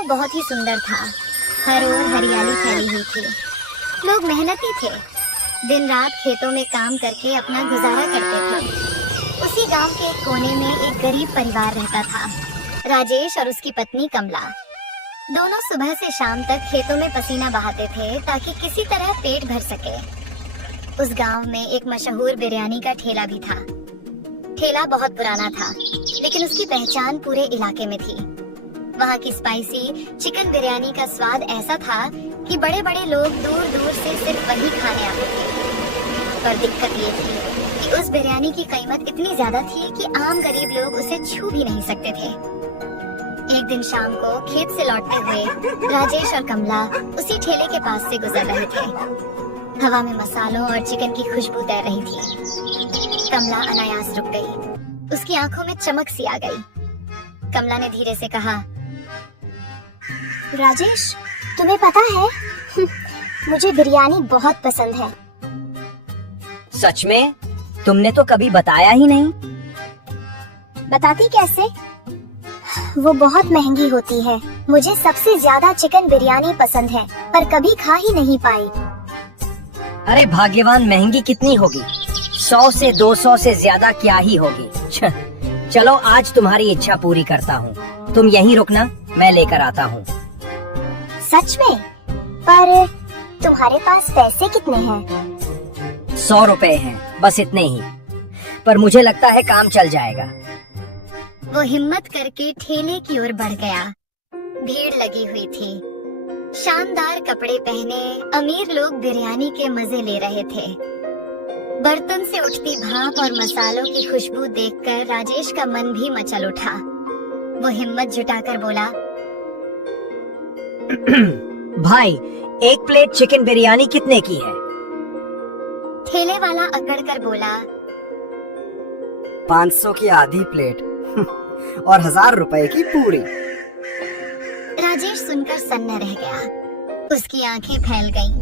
गांव बहुत ही सुंदर था। हर ओर हरियाली फैली हुई थी। लोग मेहनती थे, दिन रात खेतों में काम करके अपना गुजारा करते थे। उसी गांव के एक कोने में एक गरीब परिवार रहता था, राजेश और उसकी पत्नी कमला। दोनों सुबह से शाम तक खेतों में पसीना बहाते थे ताकि किसी तरह पेट भर सके। उस गांव में एक मशहूर बिरयानी का ठेला भी था। ठेला बहुत पुराना था, लेकिन उसकी पहचान पूरे इलाके में थी। वहाँ की स्पाइसी चिकन बिरयानी का स्वाद ऐसा था कि बड़े बड़े लोग दूर दूर से सिर्फ वही खाने आते थे। पर दिक्कत ये थी कि उस बिरयानी की कीमत इतनी ज्यादा थी कि आम गरीब लोग उसे छू भी नहीं सकते थे। एक दिन शाम को खेत से लौटते हुए राजेश और कमला उसी ठेले के पास से गुजर रहे थे। हवा में मसालों और चिकन की खुशबू तैर रही थी। कमला अनायास रुक गई। उसकी आंखों में चमक सी आ गई। कमला ने धीरे से कहा, राजेश, तुम्हें पता है मुझे बिरयानी बहुत पसंद है। सच में? तुमने तो कभी बताया ही नहीं। बताती कैसे? वो बहुत महंगी होती है। मुझे सबसे ज्यादा चिकन बिरयानी पसंद है, पर कभी खा ही नहीं पाई। अरे भाग्यवान, महंगी कितनी होगी? 100 से 200 से ज्यादा क्या ही होगी। चलो आज तुम्हारी इच्छा पूरी करता हूँ। तुम यहीं रुकना, मैं लेकर आता हूँ। सच में? पर तुम्हारे पास पैसे कितने हैं? 100 रुपए हैं, बस इतने ही। पर मुझे लगता है काम चल जाएगा। वो हिम्मत करके ठेले की ओर बढ़ गया। भीड़ लगी हुई थी। शानदार कपड़े पहने अमीर लोग बिरयानी के मजे ले रहे थे। बर्तन से उठती भाप और मसालों की खुशबू देखकर राजेश का मन भी मचल उठा। वो हिम्मत जुटाकर बोला, भाई, एक प्लेट चिकन बिरयानी कितने की है? ठेले वाला अकड़ कर बोला, 500 की आधी प्लेट और 1000 रुपए की पूरी। राजेश सुनकर सन्न रह गया। उसकी आंखें फैल गईं।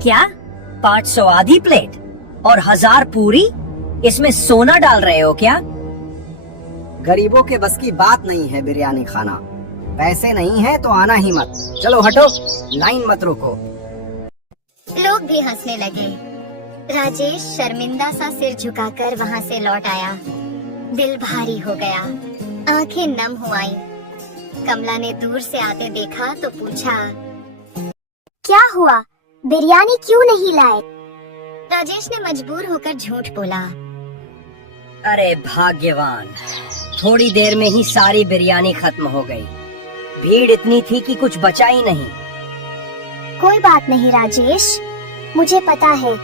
क्या 500 आधी प्लेट और 1000 पूरी? इसमें सोना डाल रहे हो क्या? गरीबों के बस की बात नहीं है बिरयानी खाना। पैसे नहीं है तो आना ही मत। चलो हटो, लाइन मत रोको। लोग भी हंसने लगे। राजेश शर्मिंदा सा सिर झुकाकर वहाँ से लौट आया। दिल भारी हो गया, आंखें नम हो आईं। कमला ने दूर से आते देखा तो पूछा, क्या हुआ? बिरयानी क्यों नहीं लाए? राजेश ने मजबूर होकर झूठ बोला, अरे भाग्यवान, थोड़ी देर में ही सारी बिरयानी खत्म हो गई। भीड़ इतनी थी कि कुछ बचा ही नहीं। कोई बात नहीं राजेश, मुझे पता है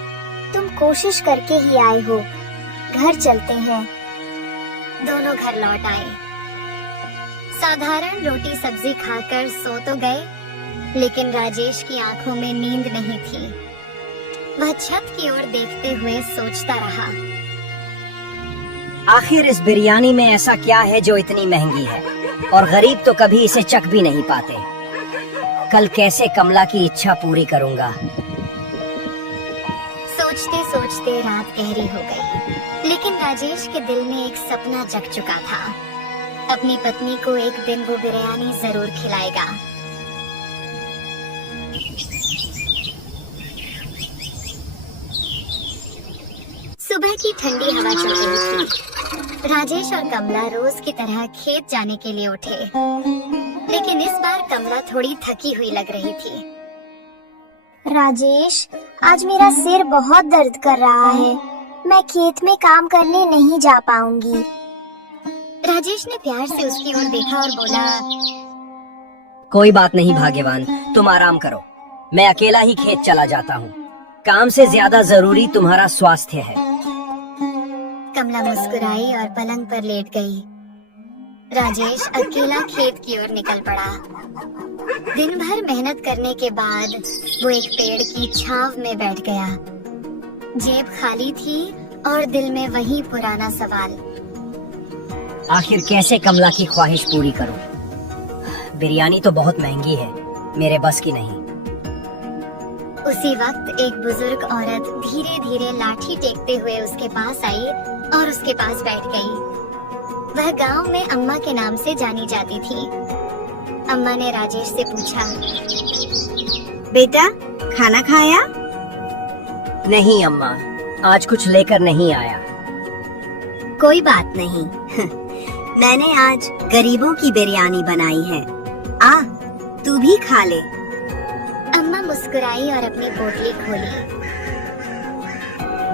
तुम कोशिश करके ही आए हो। घर चलते हैं। दोनों घर लौट आए। साधारण रोटी सब्जी खाकर सो तो गए, लेकिन राजेश की आंखों में नींद नहीं थी। वह छत की ओर देखते हुए सोचता रहा, आखिर इस बिरयानी में ऐसा क्या है जो इतनी महंगी है और गरीब तो कभी इसे चख भी नहीं पाते। कल कैसे कमला की इच्छा पूरी करूंगा। सोचते सोचते रात गहरी हो गई, लेकिन राजेश के दिल में एक सपना जग चुका था। अपनी पत्नी को एक दिन वो बिरयानी जरूर खिलाएगा। सुबह की ठंडी हवा चल रही थी। राजेश और कमला रोज की तरह खेत जाने के लिए उठे, लेकिन इस बार कमला थोड़ी थकी हुई लग रही थी। राजेश, आज मेरा सिर बहुत दर्द कर रहा है। मैं खेत में काम करने नहीं जा पाऊंगी। राजेश ने प्यार से उसकी ओर देखा और बोला, कोई बात नहीं भाग्यवान, तुम आराम करो। मैं अकेला ही खेत चला जाता हूँ। काम से ज्यादा जरूरी तुम्हारा स्वास्थ्य है। कमला मुस्कुराई और पलंग पर लेट गई। राजेश अकेला खेत की ओर निकल पड़ा। दिन भर मेहनत करने के बाद वो एक पेड़ की छांव में बैठ गया। जेब खाली थी और दिल में वही पुराना सवाल, आखिर कैसे कमला की ख्वाहिश पूरी करूं? बिरयानी तो बहुत महंगी है, मेरे बस की नहीं। उसी वक्त एक बुजुर्ग औरत धीरे धीरे लाठी टेकते हुए उसके पास आई और उसके पास बैठ गई। वह गांव में अम्मा के नाम से जानी जाती थी। अम्मा ने राजेश से पूछा। बेटा, खाना खाया? नहीं अम्मा, आज कुछ लेकर नहीं आया। कोई बात नहीं। मैंने आज गरीबों की बिरयानी बनाई है। आ, तू भी खा ले। अम्मा मुस्कुराई और अपनी पोटली खोली।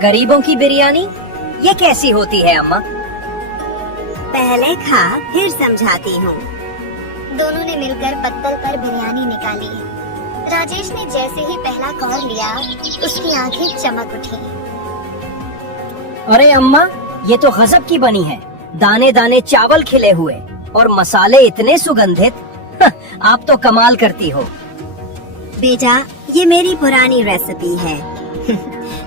गरीबों की बिरयानी ये कैसी होती है अम्मा? पहले खा, फिर समझाती हूँ। दोनों ने मिलकर पत्तल पर बिरयानी निकाली। राजेश ने जैसे ही पहला कौर लिया, उसकी आंखें चमक उठी। अरे अम्मा, ये तो गजब की बनी है। दाने दाने चावल खिले हुए और मसाले इतने सुगंधित। आप तो कमाल करती हो। बेटा, ये मेरी पुरानी रेसिपी है।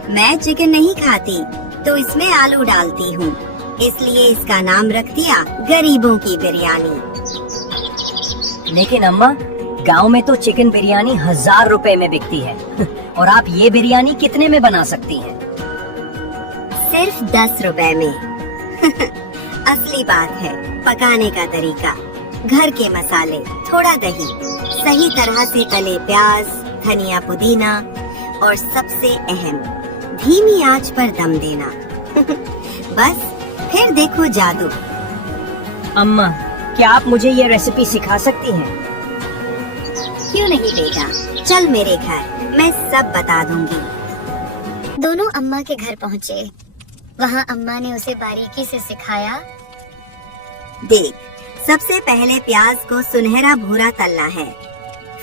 मैं चिकन नहीं खाती, तो इसमें आलू डालती हूँ, इसलिए इसका नाम रख दिया गरीबों की बिरयानी। लेकिन अम्मा, गांव में तो चिकन बिरयानी 1000 रुपए में बिकती है। और आप ये बिरयानी कितने में बना सकती हैं? सिर्फ 10 रुपए में। असली बात है पकाने का तरीका। घर के मसाले, थोड़ा दही, सही तरह से तले प्याज, धनिया, पुदीना और सबसे अहम, धीमी आंच पर दम देना। बस, फिर देखो जादू। अम्मा, क्या आप मुझे ये रेसिपी सिखा सकती हैं? क्यों नहीं बेटा, चल मेरे घर, मैं सब बता दूंगी। दोनों अम्मा के घर पहुँचे। वहाँ अम्मा ने उसे बारीकी से सिखाया। देख, सबसे पहले प्याज को सुनहरा भूरा तलना है।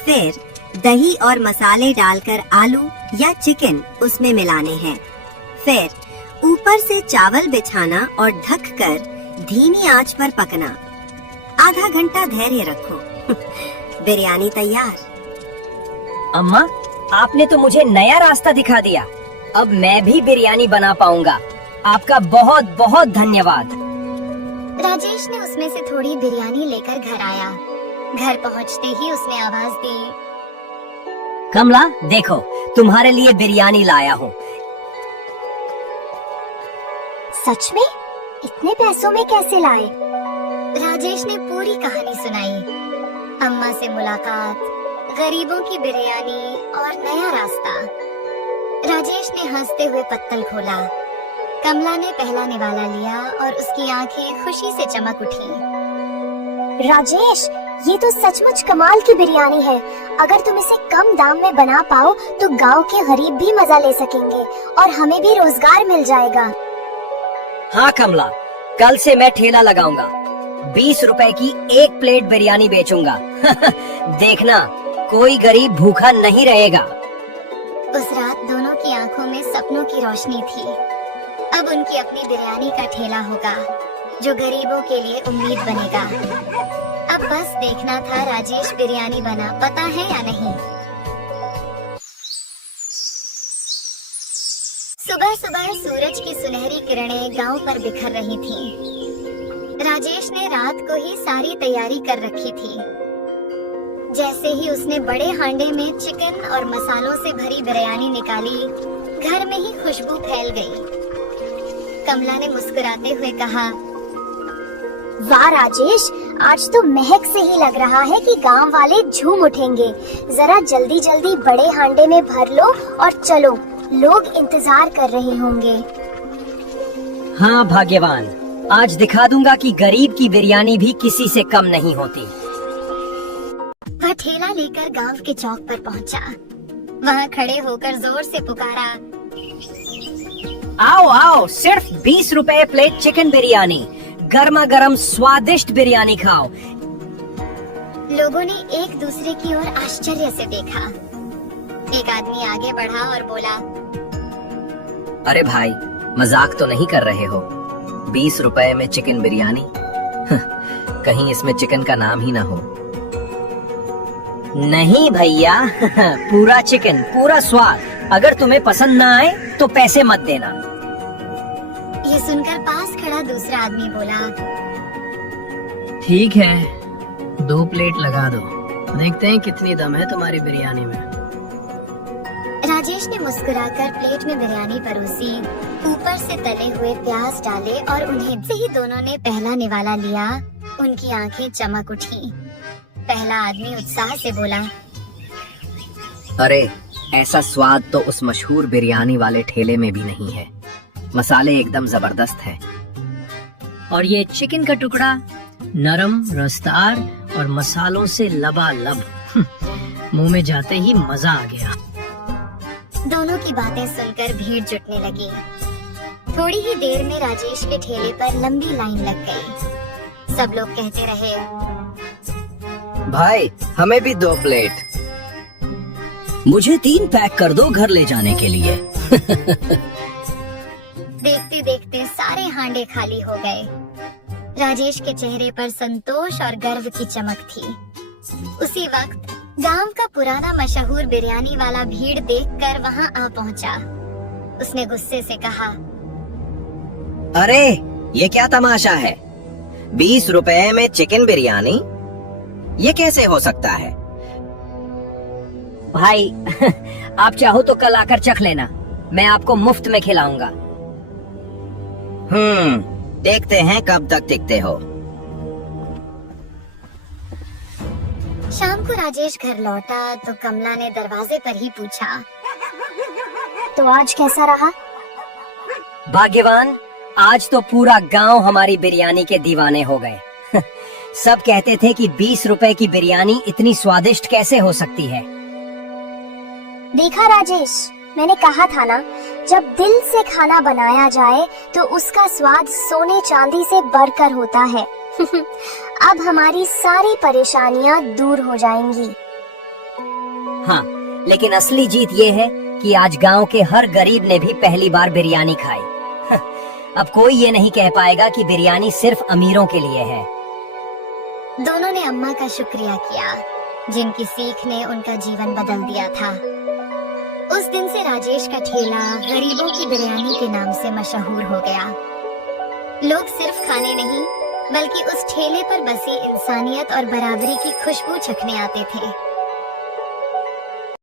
फिर दही और मसाले डालकर आलू या चिकन उसमें मिलाने हैं। फिर ऊपर से चावल बिछाना और ढककर धीमी आंच पर पकना। आधा घंटा धैर्य रखो। बिरयानी तैयार। अम्मा, आपने तो मुझे नया रास्ता दिखा दिया। अब मैं भी बिरयानी बना पाऊंगा। आपका बहुत बहुत धन्यवाद। राजेश ने उसमें से थोड़ी बिरयानी लेकर घर आया। घर पहुँचते ही उसने आवाज दी। कमला, देखो, तुम्हारे लिए बिरयानी लाया हूँ। सच में? इतने पैसों में कैसे लाए? राजेश ने पूरी कहानी सुनाई। अम्मा से मुलाकात, गरीबों की बिरयानी और नया रास्ता। राजेश ने हंसते हुए पत्तल खोला। कमला ने पहला निवाला लिया और उसकी आंखें खुशी से चमक उठी। राजेश, ये तो सचमुच कमाल की बिरयानी है। अगर तुम इसे कम दाम में बना पाओ तो गांव के गरीब भी मजा ले सकेंगे और हमें भी रोजगार मिल जाएगा। हाँ कमला, कल से मैं ठेला लगाऊंगा। 20 रुपए की एक प्लेट बिरयानी बेचूंगा। देखना, कोई गरीब भूखा नहीं रहेगा। उस रात दोनों की आंखों में सपनों की रोशनी थी। अब उनकी अपनी बिरयानी का ठेला होगा, जो गरीबों के लिए उम्मीद बनेगा। अब बस देखना था राजेश बिरयानी बना पता है या नहीं। सुबह सुबह सूरज की सुनहरी किरणें गांव पर बिखर रही थीं। राजेश ने रात को ही सारी तैयारी कर रखी थी। जैसे ही उसने बड़े हांडे में चिकन और मसालों से भरी बिरयानी निकाली, घर में ही खुशबू फैल गई। कमला ने मुस्कुराते हुए कहा, वाह राजेश, आज तो महक से ही लग रहा है कि गांव वाले झूम उठेंगे। जरा जल्दी जल्दी बड़े हांडे में भर लो और चलो, लोग इंतजार कर रहे होंगे। हाँ भाग्यवान, आज दिखा दूंगा कि गरीब की बिरयानी भी किसी से कम नहीं होती। वह ठेला लेकर गांव के चौक पर पहुंचा। वहां खड़े होकर जोर से पुकारा, आओ आओ, सिर्फ 20 रुपए प्लेट चिकन बिरयानी, गर्मा गर्म स्वादिष्ट बिरयानी खाओ। लोगों ने एक दूसरे की ओर आश्चर्य से देखा। एक आदमी आगे बढ़ा और बोला, अरे भाई, मजाक तो नहीं कर रहे हो? 20 रुपए में चिकन बिरयानी? कहीं इसमें चिकन का नाम ही ना हो। नहीं भैया, पूरा चिकन, पूरा स्वाद। अगर तुम्हें पसंद ना आए तो पैसे मत देना। ये सुनकर पास खड़ा दूसरा आदमी बोला, ठीक है, 2 प्लेट लगा दो, देखते हैं कितनी दम है तुम्हारी बिरयानी में। राजेश ने मुस्कुराकर प्लेट में बिरयानी परोसी, ऊपर से तले हुए प्याज डाले और उन्हें से ही दोनों ने पहला निवाला लिया। उनकी आंखें चमक उठी। पहला आदमी उत्साह से बोला, अरे ऐसा स्वाद तो उस मशहूर बिरयानी वाले ठेले में भी नहीं है। मसाले एकदम जबरदस्त हैं। और ये चिकन का टुकड़ा नरम, रसदार और मसालों से लबालब। मुंह में जाते ही मजा आ गया। दोनों की बातें सुनकर भीड़ जुटने लगी। थोड़ी ही देर में राजेश के ठेले पर लंबी लाइन लग गई। सब लोग कहते रहे, भाई हमें भी 2 प्लेट। मुझे 3 पैक कर दो घर ले जाने के लिए। देखते देखते सारे हांडे खाली हो गए। राजेश के चेहरे पर संतोष और गर्व की चमक थी। उसी वक्त गांव का पुराना मशहूर बिरयानी वाला भीड़ देखकर वहां आ पहुंचा। उसने गुस्से से कहा, अरे ये क्या तमाशा है? 20 रुपए में चिकन बिरयानी? ये कैसे हो सकता है? भाई आप चाहो तो कल आकर चख लेना, मैं आपको मुफ्त में खिलाऊंगा। देखते हैं कब तक टिकते हो। शाम को राजेश घर लौटा तो कमला ने दरवाजे पर ही पूछा, तो आज कैसा रहा? भाग्यवान, आज तो पूरा गांव हमारी बिरयानी के दीवाने हो गए। सब कहते थे कि 20 रुपए की बिरयानी इतनी स्वादिष्ट कैसे हो सकती है। देखा राजेश, मैंने कहा था ना, जब दिल से खाना बनाया जाए तो उसका स्वाद सोने चांदी से बढ़कर होता है। अब हमारी सारी परेशानियां दूर हो जाएंगी। हाँ, लेकिन असली जीत ये है कि आज गांव के हर गरीब ने भी पहली बार बिरयानी खाई। अब कोई ये नहीं कह पाएगा कि बिरयानी सिर्फ अमीरों के लिए है। दोनों ने अम्मा का शुक्रिया किया, जिनकी सीख ने उनका जीवन बदल दिया था। उस दिन से राजेश का ठेला गरीबों की बिरयानी के नाम से मशहूर हो गया। लोग सिर्फ खाने नहीं, बल्कि उस ठेले पर बसी इंसानियत और बराबरी की खुशबू चखने आते थे।